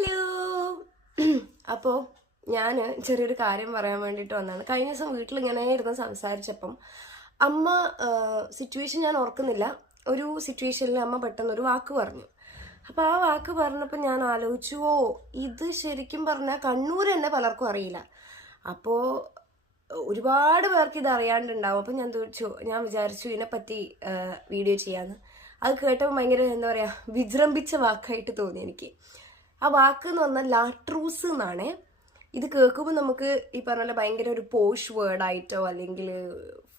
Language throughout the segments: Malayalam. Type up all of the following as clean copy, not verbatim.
ഹലോ. അപ്പോൾ ഞാൻ ചെറിയൊരു കാര്യം പറയാൻ വേണ്ടിയിട്ട് വന്നതാണ്. കഴിഞ്ഞ ദിവസം വീട്ടിലിങ്ങനെ ഇരുന്ന് സംസാരിച്ചപ്പം അമ്മ സിറ്റുവേഷൻ ഞാൻ ഓർക്കുന്നില്ല, ഒരു സിറ്റുവേഷനിൽ അമ്മ പെട്ടെന്നൊരു വാക്ക് പറഞ്ഞു. അപ്പോൾ ആ വാക്ക് പറഞ്ഞപ്പോൾ ഞാൻ ആലോചിച്ചു, ഇത് ശരിക്കും പറഞ്ഞാൽ കണ്ണൂർ തന്നെ പലർക്കും അറിയില്ല. അപ്പോൾ ഒരുപാട് പേർക്ക് ഇത് അറിയാണ്ടുണ്ടാവും. അപ്പം ഞാൻ വിചാരിച്ചു ഇതിനെപ്പറ്റി വീഡിയോ ചെയ്യാമെന്ന്. അത് കേട്ടപ്പോൾ ഭയങ്കര എന്താ പറയുക, വിജൃംഭിച്ച വാക്കായിട്ട് തോന്നി എനിക്ക്. ആ വാക്ക് എന്ന് പറഞ്ഞാൽ ലാട്രൂസ് എന്നാണ്. ഇത് കേൾക്കുമ്പോൾ നമുക്ക് ഈ പറഞ്ഞ പോലെ ഭയങ്കര ഒരു പോഷ് വേർഡായിട്ടോ അല്ലെങ്കിൽ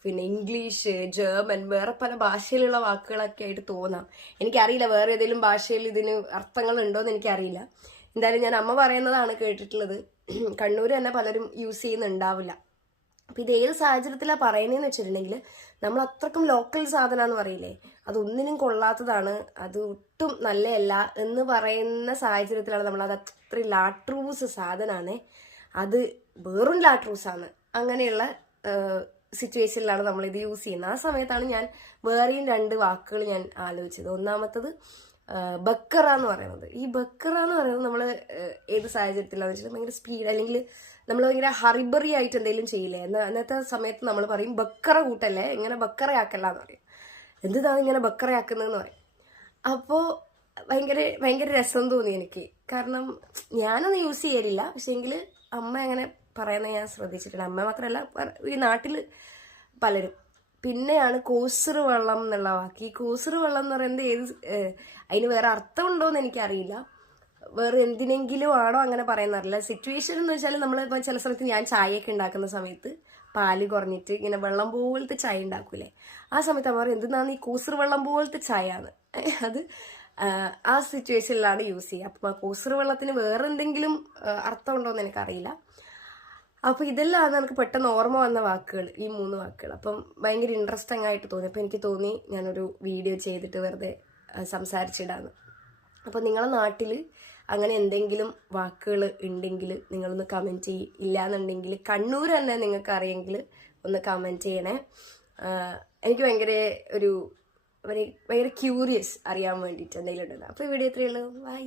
പിന്നെ ഇംഗ്ലീഷ്, ജർമ്മൻ, വേറെ പല ഭാഷയിലുള്ള വാക്കുകളൊക്കെ ആയിട്ട് തോന്നാം. എനിക്കറിയില്ല വേറെ ഏതെങ്കിലും ഭാഷയിൽ ഇതിന് അർത്ഥങ്ങൾ ഉണ്ടോയെന്ന് എനിക്കറിയില്ല. എന്തായാലും ഞാൻ അമ്മ പറയുന്നതാണ് കേട്ടിട്ടുള്ളത്. കണ്ണൂർ തന്നെ പലരും യൂസ് ചെയ്യുന്നുണ്ടാവില്ല. അപ്പം ഇത് ഏത് സാഹചര്യത്തിലാണ് പറയുന്നതെന്ന് വെച്ചിട്ടുണ്ടെങ്കിൽ, നമ്മൾ അത്രക്കും ലോക്കൽ സാധനം എന്ന് പറയില്ലേ, അതൊന്നിനും കൊള്ളാത്തതാണ്, അത് ഒട്ടും നല്ലതല്ല എന്ന് പറയുന്ന സാഹചര്യത്തിലാണ് നമ്മളത് അത്ര ലാട്രൂസ് സാധനമാണ്, അത് വെറും ലാട്രൂസാണ്, അങ്ങനെയുള്ള സിറ്റുവേഷനിലാണ് നമ്മളിത് യൂസ് ചെയ്യുന്നത്. ആ സമയത്താണ് ഞാൻ വേറെയും രണ്ട് വാക്കുകൾ ഞാൻ ആലോചിച്ചത്. ഒന്നാമത്തത് ബക്കറ എന്ന് പറയുന്നത്. ഈ ബക്കറ എന്ന് പറയുന്നത് നമ്മൾ ഏത് സാഹചര്യത്തിലാണെന്ന് വെച്ചാൽ ഭയങ്കര സ്പീഡ് അല്ലെങ്കിൽ നമ്മൾ ഭയങ്കര ഹറിബറി ആയിട്ട് എന്തെങ്കിലും ചെയ്യില്ലേ, അന്നത്തെ സമയത്ത് നമ്മൾ പറയും ബക്കറ കൂട്ടല്ലേ, ഇങ്ങനെ ബക്കറയാക്കല്ല എന്ന് പറയും. എന്താണ് ഇങ്ങനെ ബക്കറയാക്കുന്നതെന്ന് പറയും. അപ്പോൾ ഭയങ്കര രസം തോന്നി എനിക്ക്. കാരണം ഞാനൊന്നും യൂസ് ചെയ്യലില്ല, പക്ഷേങ്കിൽ അമ്മ അങ്ങനെ പറയുന്നത് ഞാൻ ശ്രദ്ധിച്ചിട്ടുണ്ട്. അമ്മ മാത്രമല്ല, ഈ നാട്ടിൽ പലരും. പിന്നെയാണ് കോസർ വെള്ളം എന്നുള്ള വാക്ക്. ഈ കോസർ വെള്ളം എന്ന് പറയുന്നത് അതിന് വേറെ അർത്ഥം ഉണ്ടോ എന്ന് എനിക്കറിയില്ല, വേറെ എന്തിനെങ്കിലും ആണോ അങ്ങനെ പറയുന്നറിയില്ല. സിറ്റുവേഷൻ എന്ന് വെച്ചാൽ നമ്മളിപ്പോൾ ചില സമയത്ത് ഞാൻ ചായയൊക്കെ ഉണ്ടാക്കുന്ന സമയത്ത് പാല് കുറഞ്ഞിട്ട് ഇങ്ങനെ വെള്ളം പോലത്തെ ചായ ഉണ്ടാക്കൂലേ, ആ സമയത്ത് അമ്മ പറയും എന്തിനാണ് ഈ കൂസർ വെള്ളം പോലത്തെ ചായ ആണ്. അത് ആ സിറ്റുവേഷനിലാണ് യൂസ് ചെയ്യുക. അപ്പം ആ കൂസർ വെള്ളത്തിന് വേറെ എന്തെങ്കിലും അർത്ഥം ഉണ്ടോ എന്ന് എനിക്കറിയില്ല. അപ്പോൾ ഇതെല്ലാം എനിക്ക് പെട്ടെന്ന് ഓർമ്മ വന്ന വാക്കുകൾ, ഈ 3 വാക്കുകൾ. അപ്പം ഭയങ്കര ഇൻട്രസ്റ്റിംഗ് ആയിട്ട് തോന്നി. അപ്പം എനിക്ക് തോന്നി ഞാനൊരു വീഡിയോ ചെയ്തിട്ട് വെറുതെ സംസാരിച്ചിടാന്ന്. അപ്പോൾ നിങ്ങളുടെ നാട്ടിൽ അങ്ങനെ എന്തെങ്കിലും വാക്കുകൾ ഉണ്ടെങ്കിൽ നിങ്ങളൊന്ന് കമൻറ്റ് ചെയ്യും. ഇല്ലയെന്നുണ്ടെങ്കിൽ കണ്ണൂർ തന്നെ നിങ്ങൾക്ക് അറിയെങ്കിൽ ഒന്ന് കമൻറ്റ് ചെയ്യണേ. എനിക്ക് ഭയങ്കര ക്യൂരിയസ് അറിയാൻ വേണ്ടിയിട്ട് എന്തെങ്കിലും ഉണ്ടല്ലോ. അപ്പോൾ ഈ വീഡിയോ എത്രയുള്ളൂ. ബൈ.